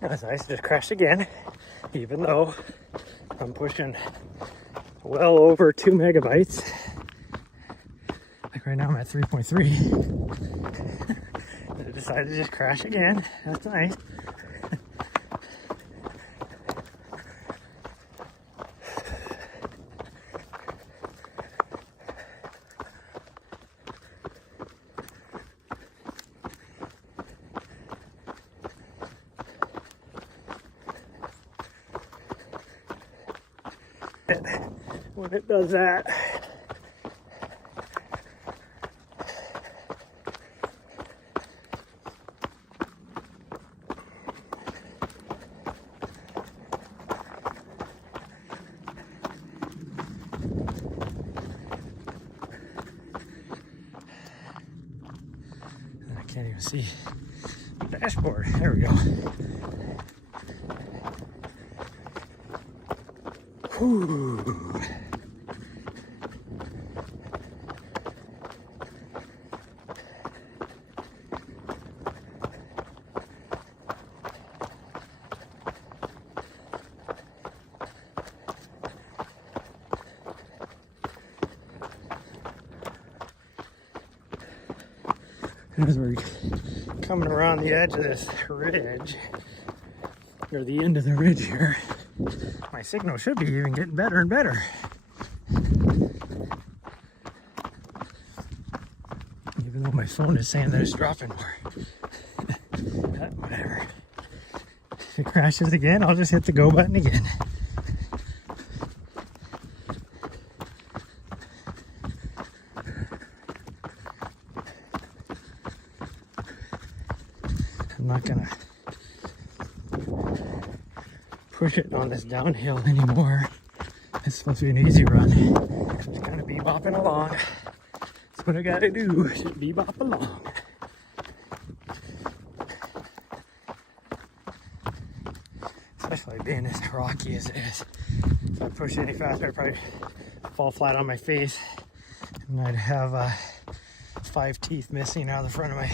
That's nice. Just crashed again, even though I'm pushing well over 2 megabytes. Like right now I'm at 3.3. I decided to just crash again. That's nice. When it does that, I can't even see the dashboard. There we go. Whew. As we're coming around the edge of this ridge, or the end of the ridge here, my signal should be even getting better and better. Even though my phone is saying that it's dropping more. But whatever. If it crashes again, I'll just hit the go button again. I'm not gonna push it on this downhill anymore. It's supposed to be an easy run. Just gonna be bopping along. That's what I gotta do, just be bop along. Especially being as rocky as it is. If I push any faster, I'd probably fall flat on my face. And I'd have 5 teeth missing out of the front of my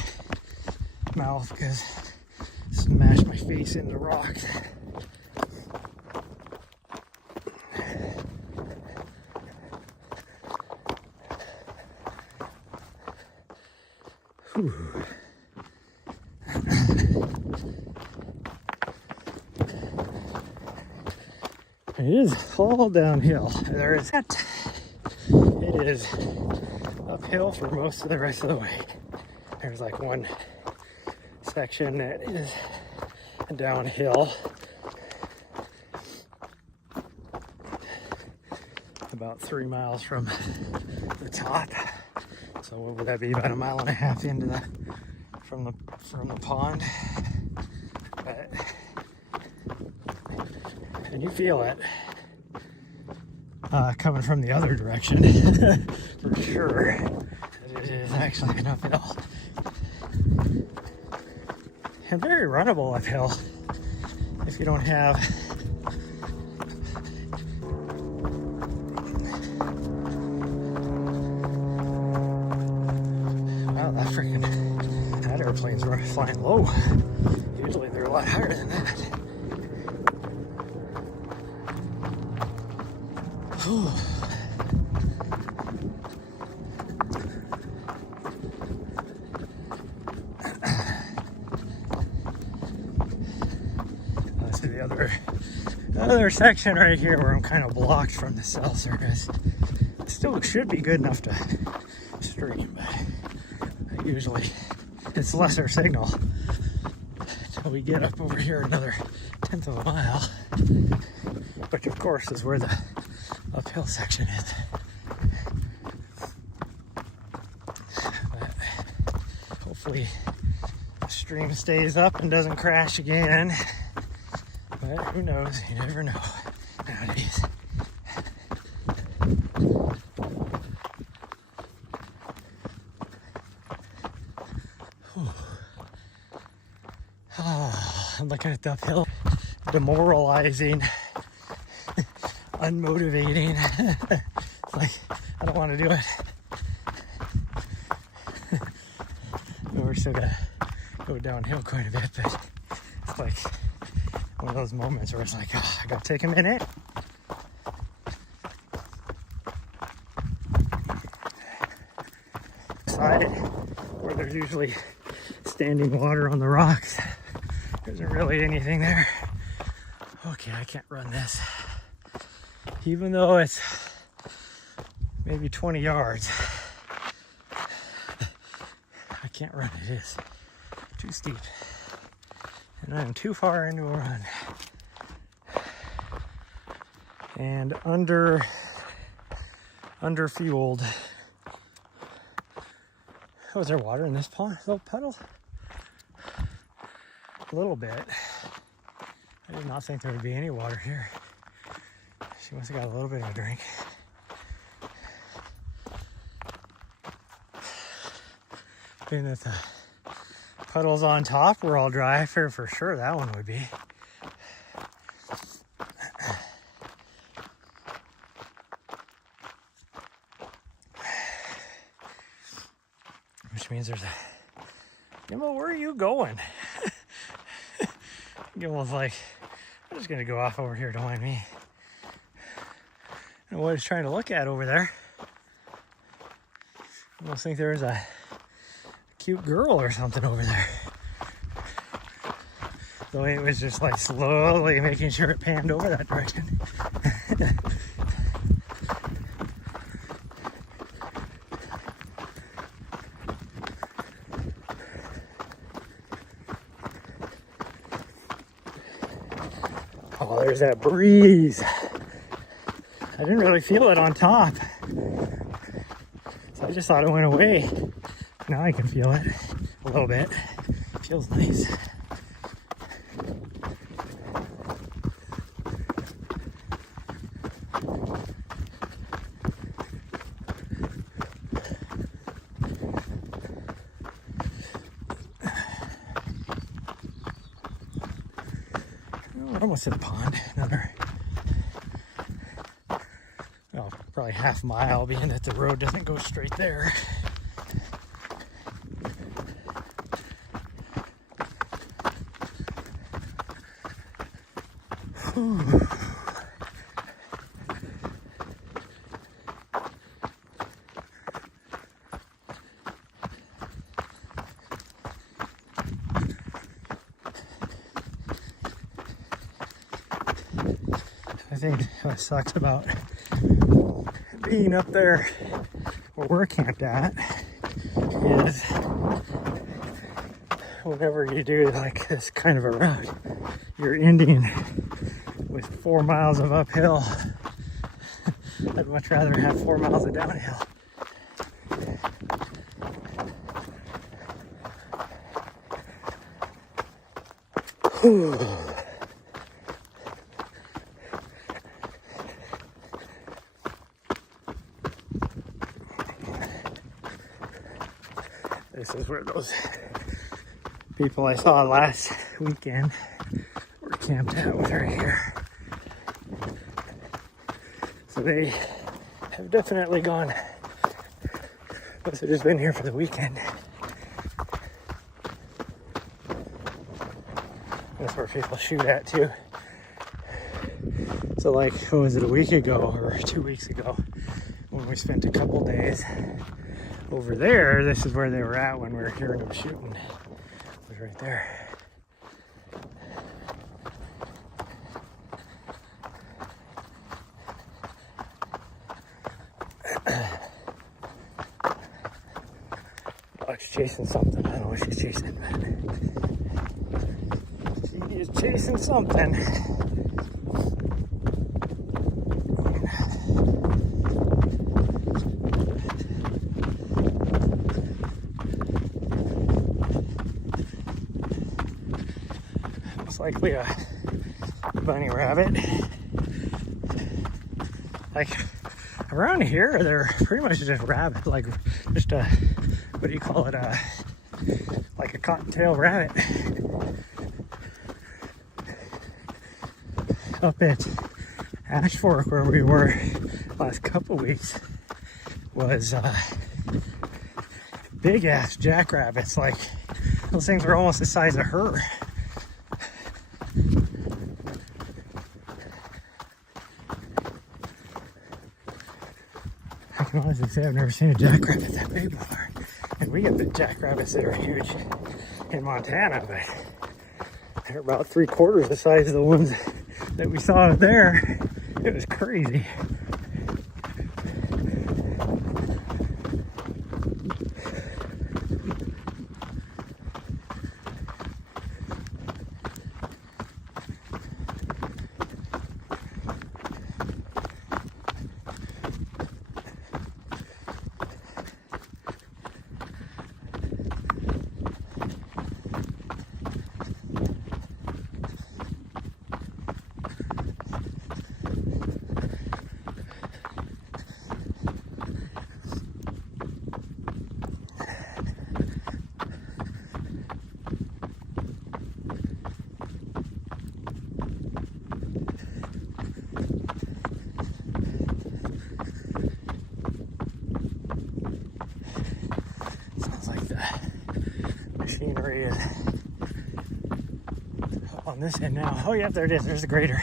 mouth because I smashed my face into the rocks. Whew. It is all downhill. There is that. It is uphill for most of the rest of the way. There's like one section that is downhill about 3 miles from the top. So what would that be? About 1.5 miles into the from the pond. But, and you feel it coming from the other direction for sure. It is actually an uphill. And very runnable uphill if you don't have that airplane's flying low. Usually they're a lot higher than that. Let's see the other section right here where I'm kind of blocked from the cell service. It still should be good enough to stream, but usually it's lesser signal until we get up over here another 1/10 of a mile, which of course is where the uphill section is. But hopefully the stream stays up and doesn't crash again, but who knows, you never know nowadays. I'm looking at the uphill, demoralizing, unmotivating. It's like, I don't want to do it. But we're still gonna go downhill quite a bit, but it's like one of those moments where it's like, oh, I gotta take a minute. Side where there's usually standing water on the rocks, there isn't really anything there. Okay, I can't run this. Even though it's maybe 20 yards, I can't run it. It is too steep. And I am too far into a run. And under fueled. Oh, is there water in this pond? Little puddle? A little bit. I did not think there would be any water here. She must have got a little bit of a drink. Being that the puddles on top were all dry, for sure that one would be. Which means there's a... Gimel, where are you going? Gimel's like, I'm just gonna go off over here, don't mind me. And what he's trying to look at over there, I almost think there was a cute girl or something over there. The way it was just like slowly making sure it panned over that direction. Oh, there's that breeze. I didn't really feel it on top. So I just thought it went away. Now I can feel it a little bit. Feels nice. We're almost at a pond. Another, well, probably half mile, being that the road doesn't go straight there. Whew. I think what sucks about being up there where we're camped at is whenever you do like this kind of a route, you're ending with 4 miles of uphill. I'd much rather have 4 miles of downhill. Whew. This is where those people I saw last weekend were camped at with right here. So they have definitely gone, must have just been here for the weekend. That's where people shoot at too. So like, what was it, a week ago or 2 weeks ago when we spent a couple days over there, this is where they were at when we were hearing them shooting. It was right there. Dog's chasing something. I don't know what she's chasing, but she is chasing something. Most likely a bunny rabbit. Like around here, they're pretty much just rabbit, like just a, what do you call it, like a cottontail rabbit. Up at Ash Fork, where we were last couple weeks, was big ass jackrabbits. Like those things were almost the size of her. was gonna say, I've never seen a jackrabbit that big before. And we get the jackrabbits that are huge in Montana, but they're about 3/4 the size of the ones that we saw out there. It was crazy. Machinery is up on this end now. Oh yeah, there it is. There's the grader.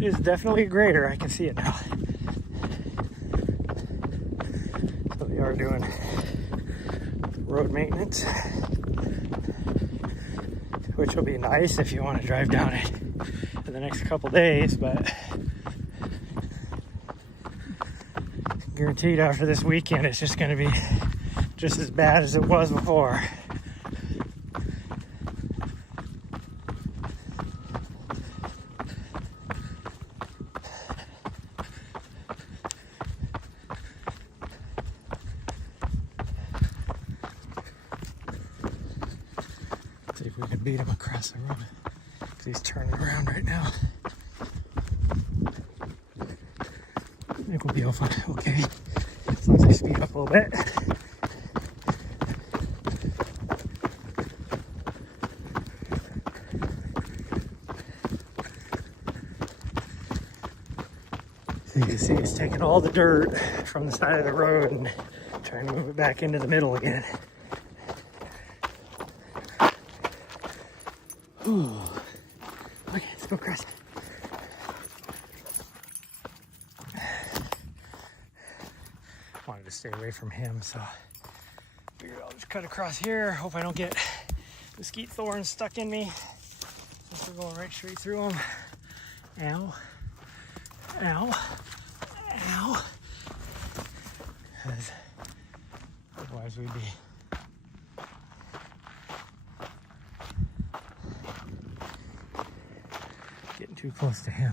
It is definitely a grader. I can see it now. So they are doing road maintenance, which will be nice if you want to drive down it for the next couple days, but guaranteed after this weekend it's just going to be just as bad as it was before. See if we can beat him across the road, because he's turning around right now. I think we'll be okay, as long as I speed up a little bit. So you can see he's taking all the dirt from the side of the road and trying to move it back into the middle again. Ooh. Okay, let's go across. Wanted to stay away from him, so figured I'll just cut across here. Hope I don't get mesquite thorns stuck in me, since we're going right straight through them. Ow. Ow. Ow. Because otherwise we'd be getting too close to him.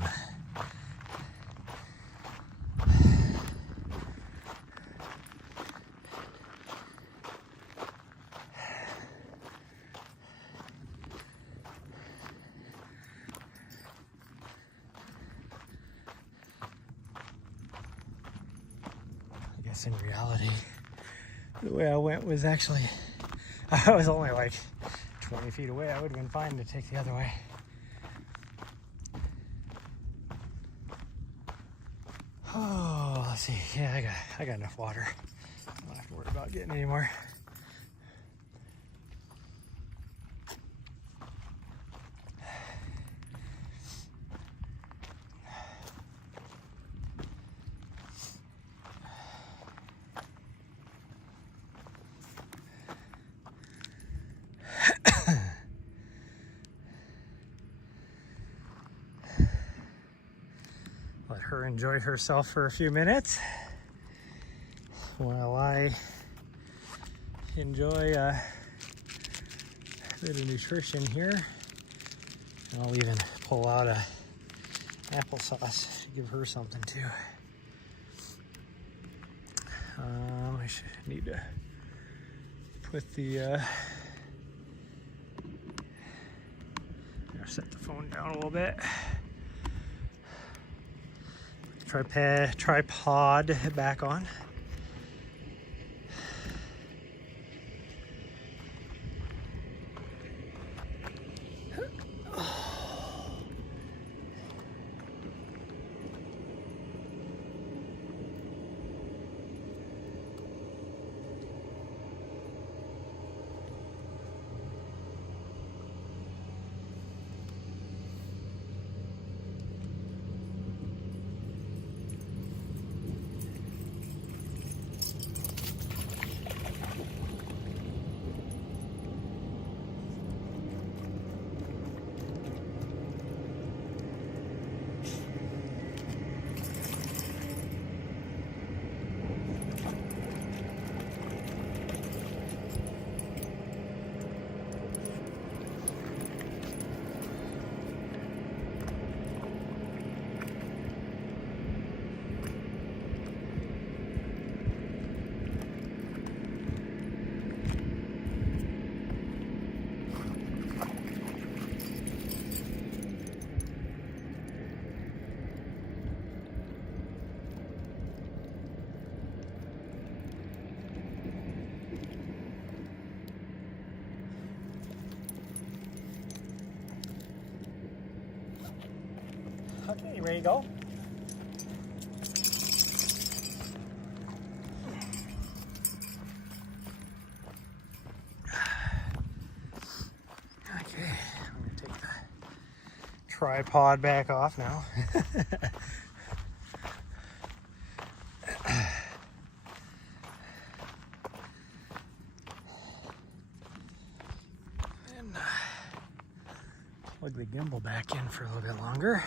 I guess in reality, the way I went was actually, I was only like 20 feet away. I would have been fine to take the other way. Oh, let's see. Yeah, I got enough water. I don't have to worry about getting any more. Let her enjoy herself for a few minutes while I enjoy a bit of nutrition here. And I'll even pull out a applesauce to give her something too. I should need to put the set the phone down a little bit. Tripod back on. Okay, you ready to go? Okay, I'm gonna take the tripod back off now. And plug the gimbal back in for a little bit longer.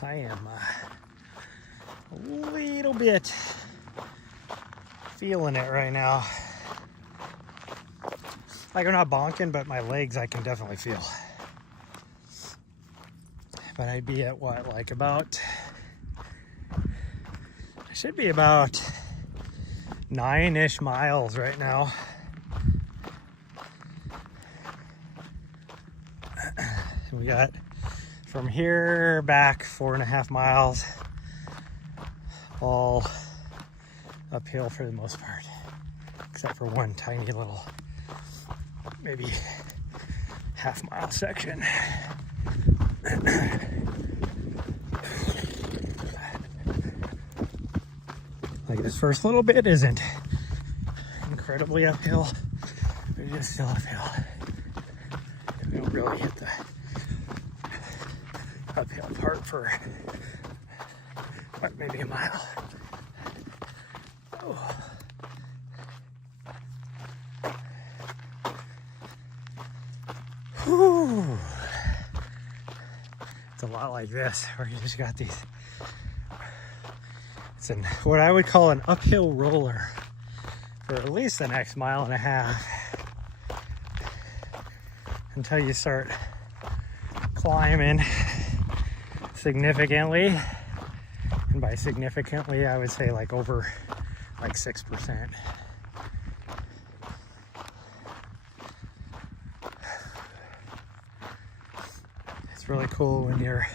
I am a little bit feeling it right now. Like I'm not bonking, but my legs I can definitely feel. But I'd be at what, like about, I should be about 9-ish miles right now. We got from here back 4.5 miles, all uphill for the most part, except for one tiny little, maybe half-mile section. Like this first little bit isn't incredibly uphill, but it is still uphill. We don't really hit the uphill part for what, maybe a mile. Oh. Whew. It's a lot like this, where you just got these. It's what I would call an uphill roller for at least the next 1.5 miles until you start climbing significantly. And by significantly, I would say like over like 6%. It's really cool when you're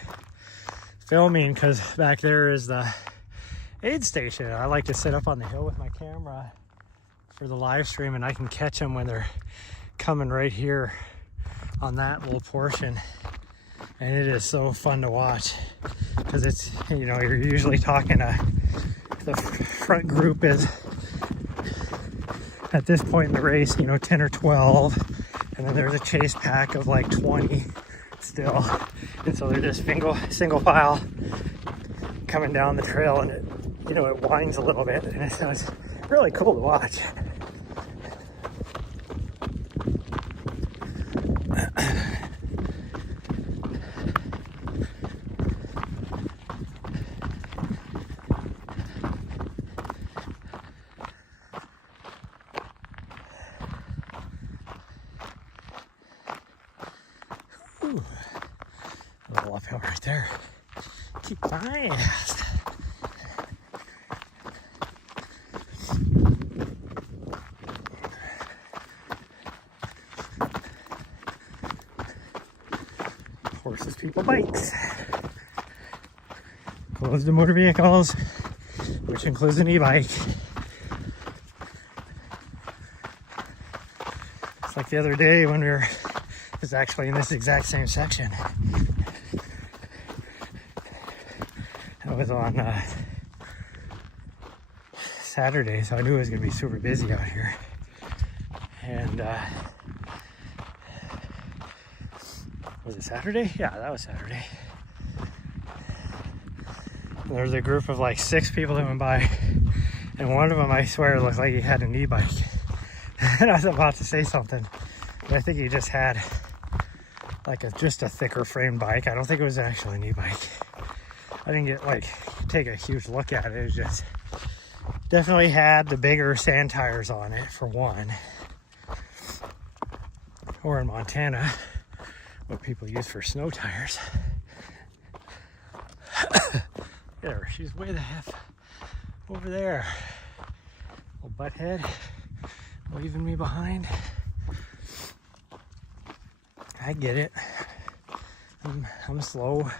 filming because back there is the aid station. I like to sit up on the hill with my camera for the live stream, and I can catch them when they're coming right here on that little portion. And it is so fun to watch because it's, you know, you're usually talking to the front group is at this point in the race, you know, 10 or 12, and then there's a chase pack of like 20 still, and so they're just single file coming down the trail, and it, you know, it winds a little bit, and so it's really cool to watch. Ooh, a little uphill right there. Keep fast. Horses, people, bikes. Closed to motor vehicles, which includes an e-bike. It's like the other day when we were, it was actually in this exact same section. It was on Saturday, so I knew it was going to be super busy out here. And was it Saturday? Yeah, that was Saturday. And there was a group of like 6 people that went by, and one of them, I swear, looked like he had an e-bike. And I was about to say something, but I think he just had like just a thicker frame bike. I don't think it was actually an e-bike. I didn't get like take a huge look at it. It was just definitely had the bigger sand tires on it for one. Or in Montana, what people use for snow tires. There, she's way the heck over there. Little butthead waving me behind. I get it. I'm slow.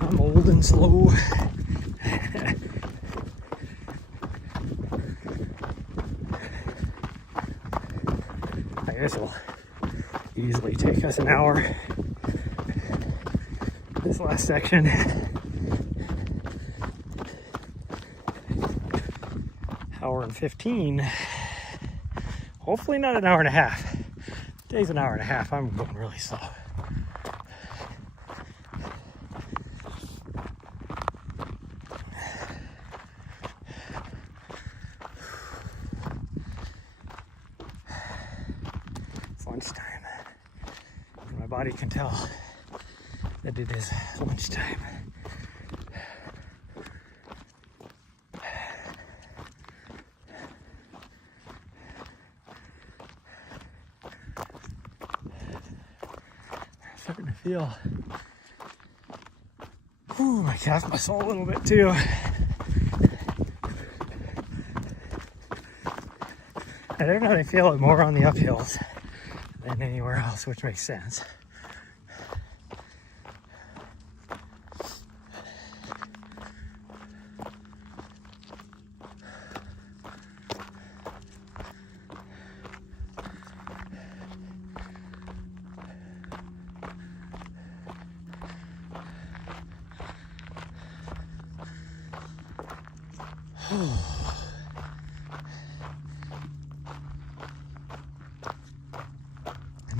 I'm old and slow. I guess it'll easily take us an hour. This last section. Hour and 15. Hopefully not an hour and a half. Today's an hour and a half. I'm going really slow. It's lunchtime. My body can tell that it is lunchtime. Starting to feel my calf muscle a little bit too. I definitely feel it more on the uphills than anywhere else, which makes sense.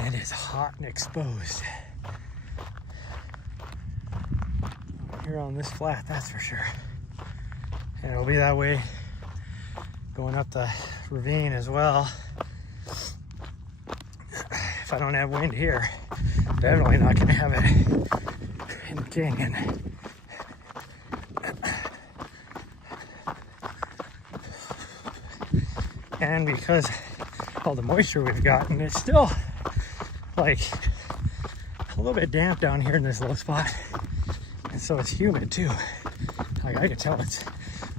And it is hot and exposed. Here on this flat, that's for sure. And it'll be that way going up the ravine as well. If I don't have wind here, definitely not going to have it in the canyon. And because all the moisture we've gotten, it's still like a little bit damp down here in this low spot. And so it's humid too. Like I can tell it's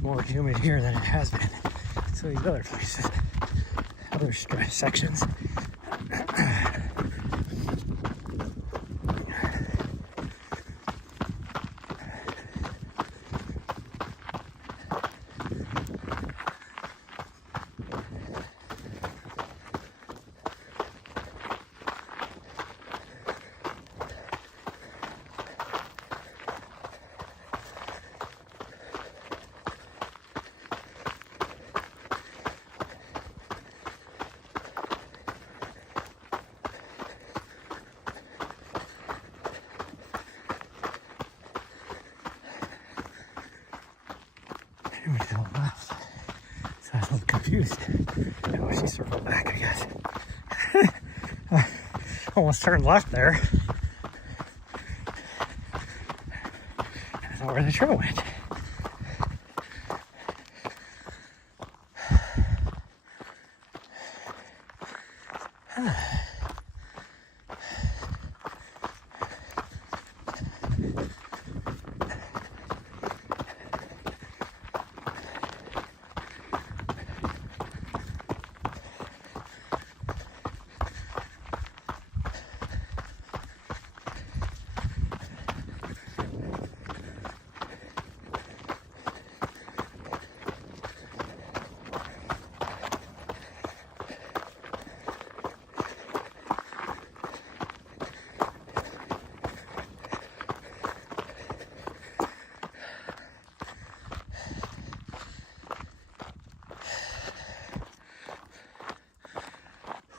more humid here than it has been. So these other places, other sections. She went to the left, so I was a little confused. Oh, she circled back, I guess. Almost turned left there. That's not where the trail went.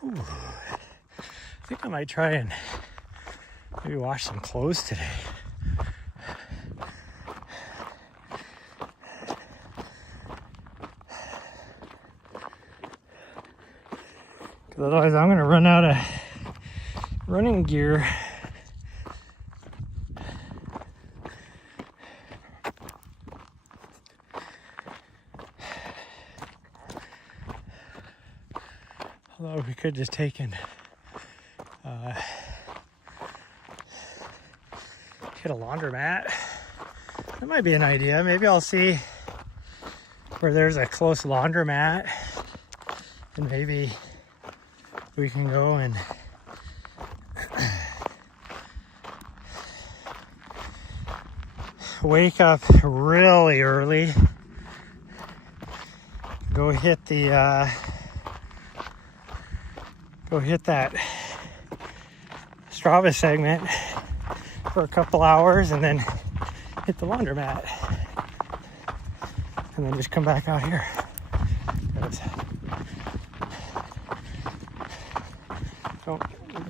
Ooh. I think I might try and maybe wash some clothes today. Because otherwise I'm going to run out of running gear. Although we could just take and hit a laundromat. That might be an idea. Maybe I'll see where there's a close laundromat and maybe we can go and wake up really early, go hit that Strava segment for a couple hours, and then hit the laundromat, and then just come back out here. Don't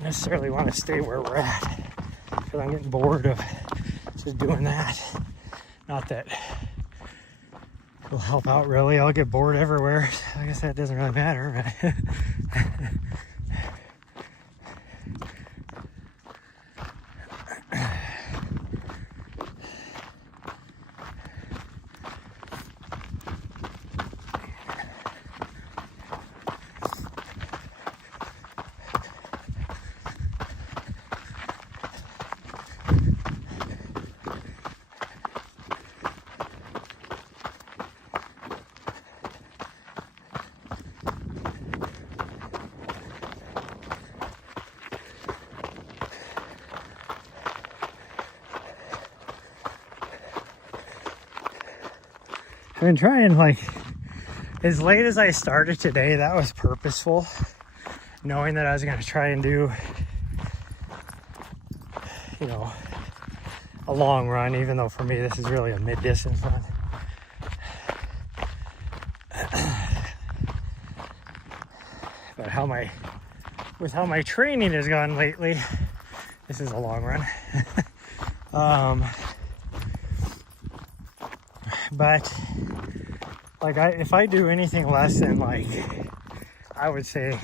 necessarily want to stay where we're at because I'm getting bored of just doing that. Not that it'll help out really. I'll get bored everywhere. I guess that doesn't really matter. But I've been trying, like, as late as I started today, that was purposeful, knowing that I was going to try and do, you know, a long run, even though for me this is really a mid-distance run. But with how my training has gone lately, this is a long run. But like if I do anything less than, like, I would say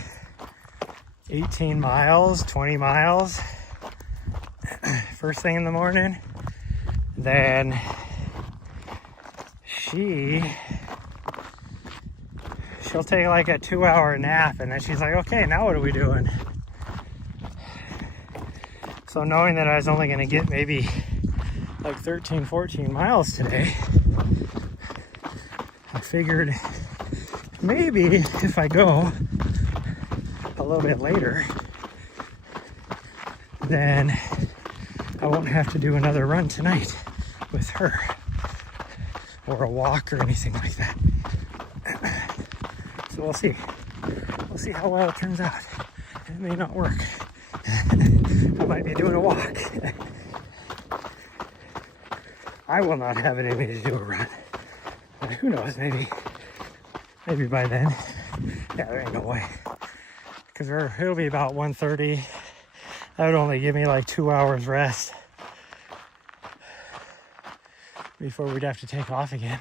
18 miles, 20 miles first thing in the morning, then she'll take like a 2-hour nap, and then she's like, okay, now what are we doing? So knowing that I was only going to get maybe like 13, 14 miles today, I figured maybe if I go a little bit later, then I won't have to do another run tonight with her, or a walk or anything like that. So we'll see. We'll see how well it turns out. It may not work. I might be doing a walk. I will not have it in me to do a run. But who knows, maybe by then. Yeah, there ain't no way. Because it'll be about 1:30. That would only give me like 2 hours rest before we'd have to take off again.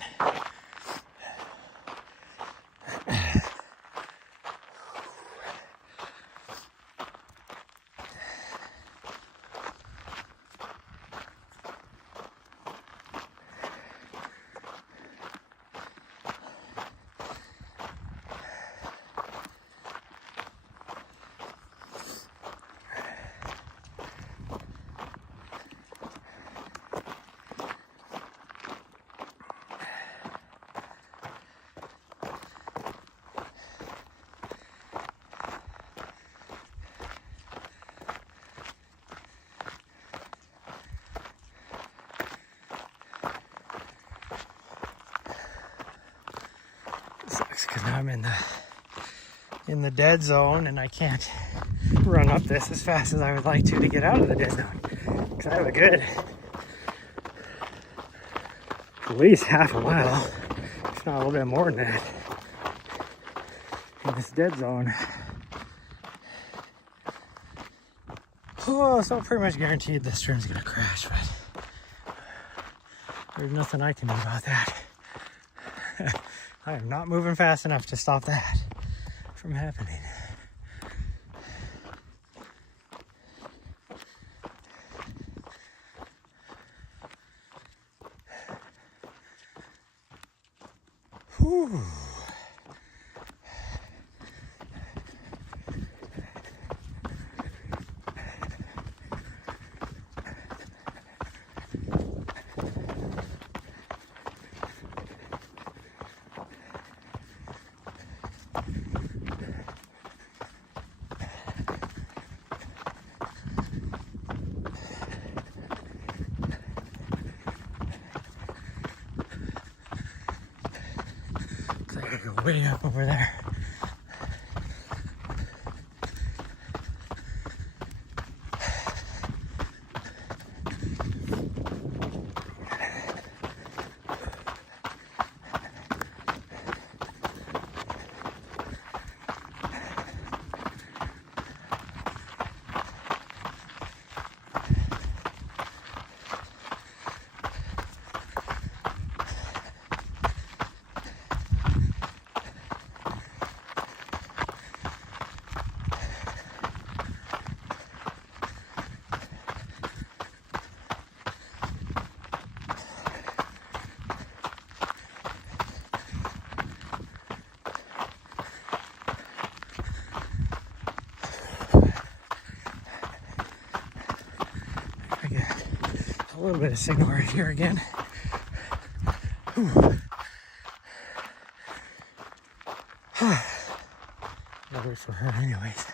Because now I'm in the dead zone, and I can't run up this as fast as I would like to get out of the dead zone. Because I have a good at least half a mile, if not a little bit more than that, in this dead zone. Oh, so pretty much guaranteed this turn's gonna crash, but there's nothing I can do about that. I am not moving fast enough to stop that from happening. Whew. way up over there. I get a little bit of signal right here again. Whew. Gotta wait for her anyways.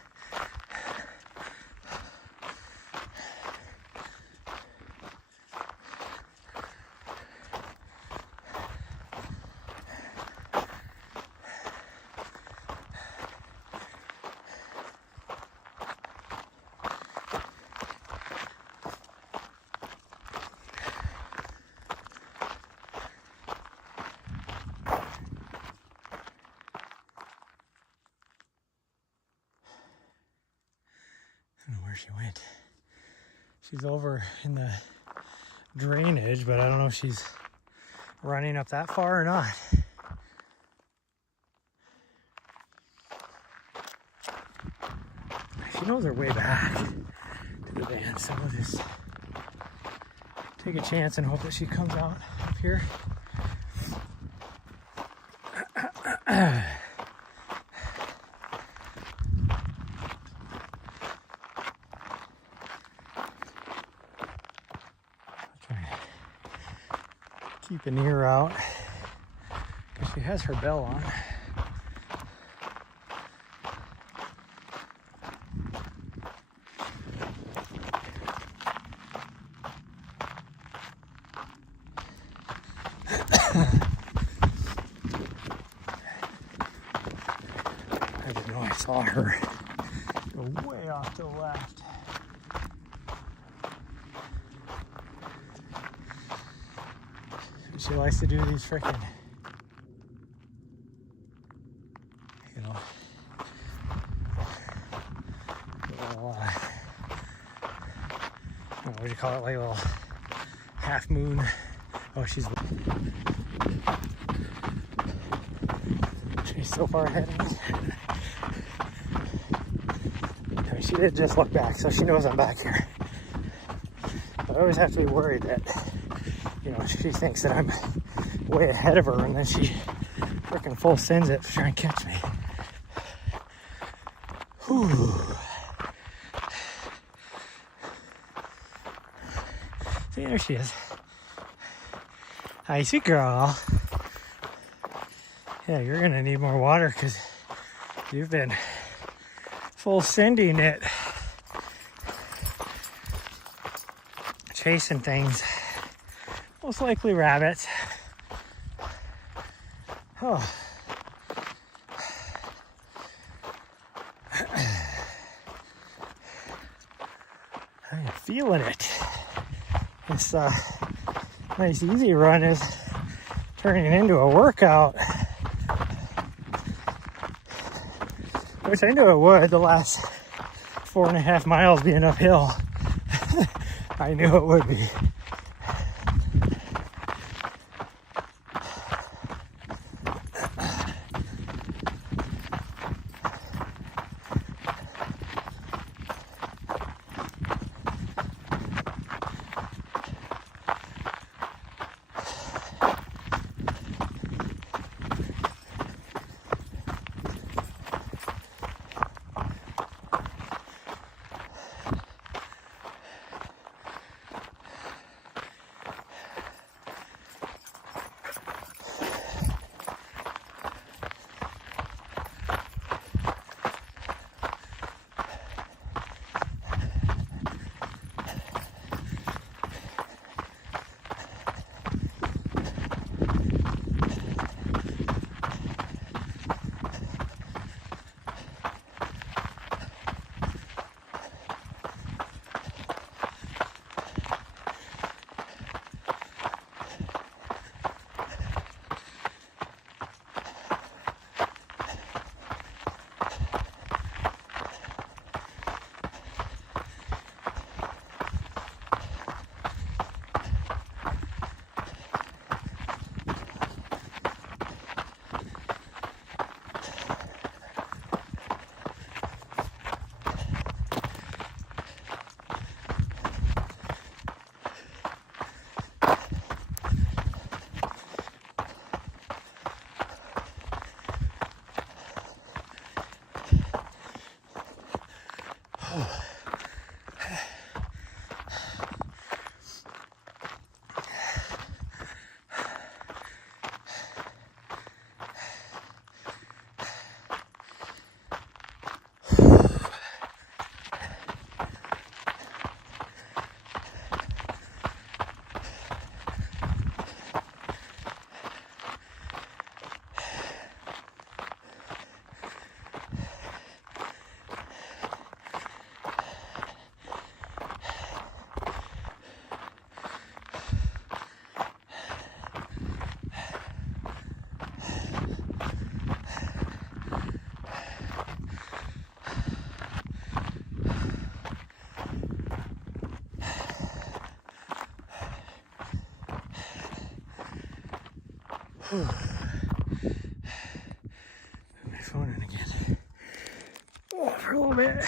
I don't know where she went. She's over in the drainage, but I don't know if she's running up that far or not. She knows her way back to the van, so we'll just take a chance and hope that she comes out up here. Keep an ear out because she has her bell on. I didn't know I saw her go way off to the left. She likes to do these frickin', you know, little, what do you call it, like a little half moon. Oh, she's so far ahead of me. I mean, she did just look back, so she knows I'm back here. But I always have to be worried that, you know, she thinks that I'm way ahead of her and then she freaking full sends it to try and catch me. Whew. See, there she is. Hi, sweet girl. Yeah, you're gonna need more water because you've been full sending it. Chasing things. Most likely rabbits. Oh. I'm feeling it. This nice easy run is turning into a workout. Which I knew it would, the last 4.5 miles being uphill. I knew it would be. Put my phone in again. Oh, for a little bit.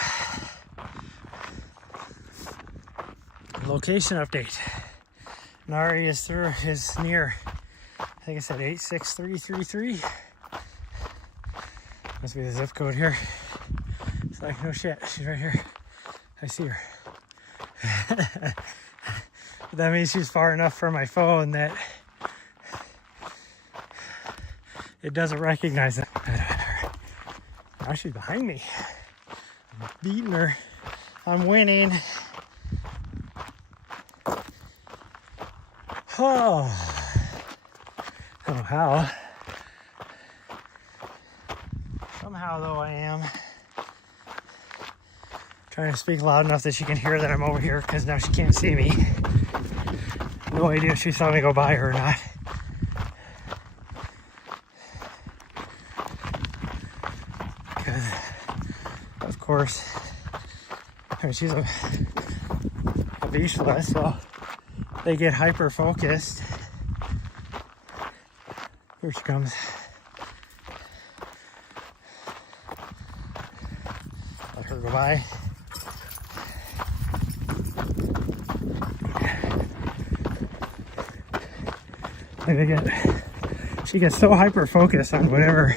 Location update. Nari is near, I think it said 86333. Must be the zip code here. It's like, no shit, she's right here. I see her. That means she's far enough from my phone that it doesn't recognize it. Now she's behind me. I'm beating her. I'm winning. Oh, I don't know how. Somehow, though, I am trying to speak loud enough that she can hear that I'm over here, because now she can't see me. No idea if she saw me go by her or not. Because, of course, I mean, she's a Vizsla, so they get hyper focused. Here she comes. Let her go by. And she gets so hyper focused on whatever.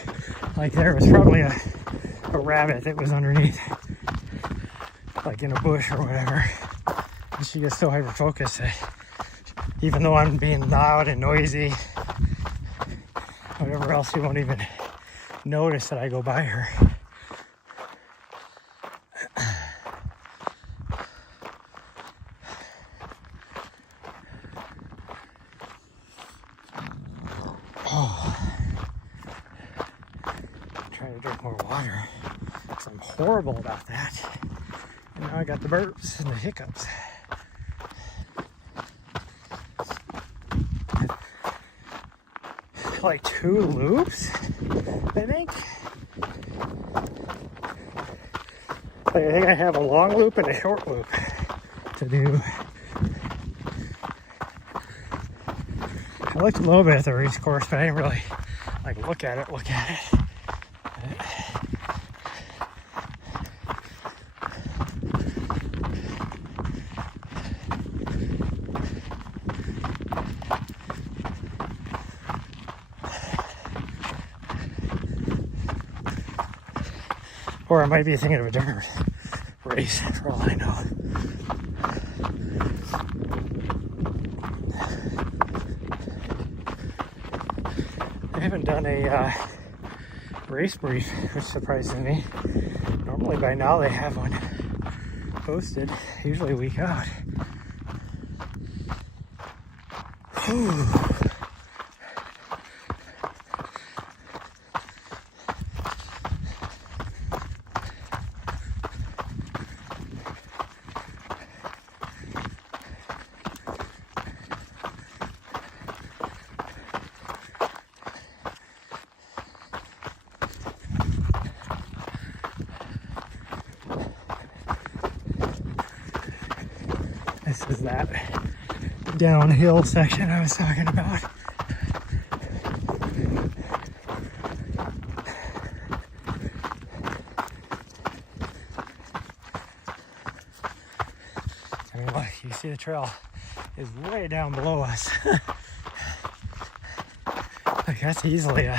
Like there was probably a rabbit that was underneath, like in a bush or whatever. And she gets so hyper focused that even though I'm being loud and noisy, whatever else, she won't even notice that I go by her. Oh, I'm trying to drink more water because I'm horrible about that. And now I got the burps and the hiccups. Like 2 loops, I think. Like I think I have a long loop and a short loop to do. I looked a little bit at the race course, but I didn't really like look at it. Or I might be thinking of a different race for all I know. I haven't done a race brief, which surprises me. Normally by now they have one posted, usually a week out. Whew. This is that downhill section I was talking about. I mean, look, you see the trail is way down below us. Like that's easily a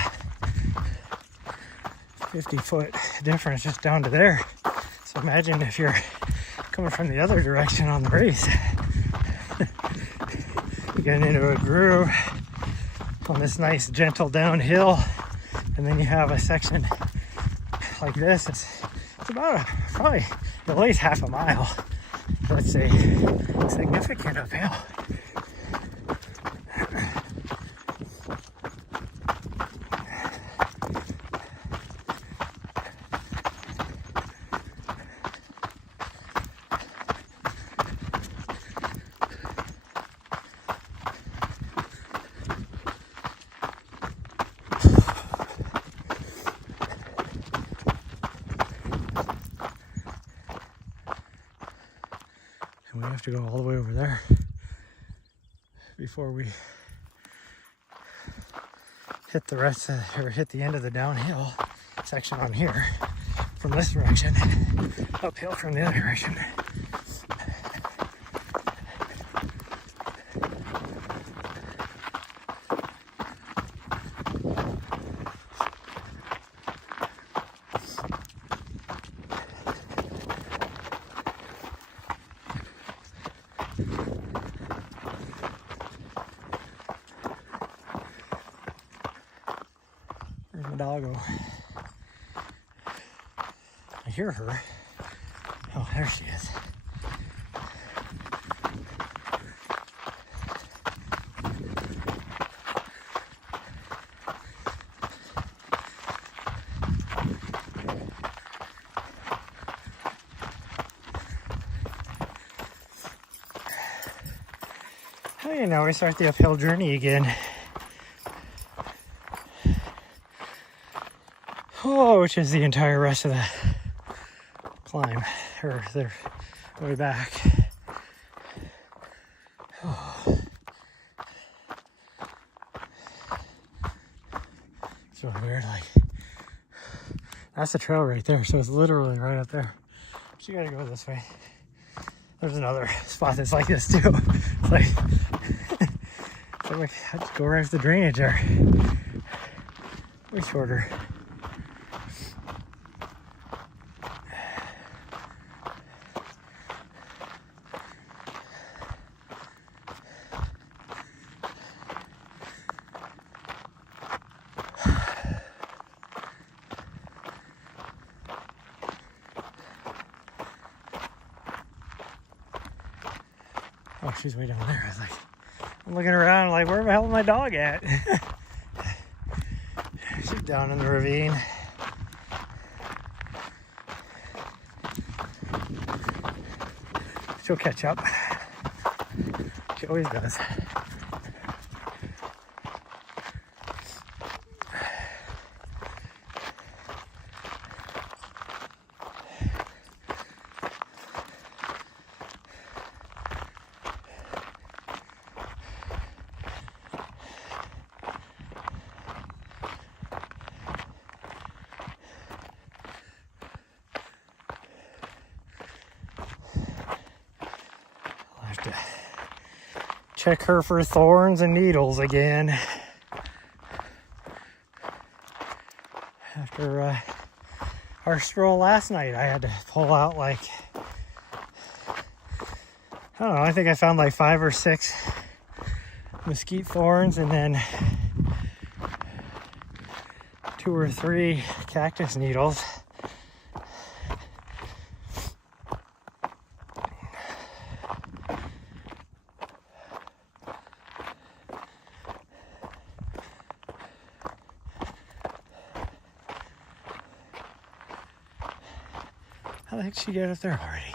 50-foot difference just down to there. So imagine if you're coming from the other direction on the race. You get into a groove on this nice gentle downhill, and then you have a section like this. It's about probably at least half a mile. That's a significant uphill. And we have to go all the way over there before we hit the rest of, or hit the end of the downhill section on here from this direction, uphill from the other direction. There's my doggo. I hear her. Oh, there she is. Oh, now we start the uphill journey again. Oh, which is the entire rest of the climb, or the way back. Oh. It's really weird, like, that's the trail right there, so it's literally right up there. But you gotta go this way. There's another spot that's like this too. It's like, I just go right to the drainage there. Way shorter. Oh, she's way down there. I was like, I'm looking around like, where the hell is my dog at? She's down in the ravine. She'll catch up. She always does. I'll have to check her for thorns and needles again. After our stroll last night, I had to pull out like, I don't know, I think I found like 5 or 6 mesquite thorns and then 2 or 3 cactus needles. How the heck did she get up there already?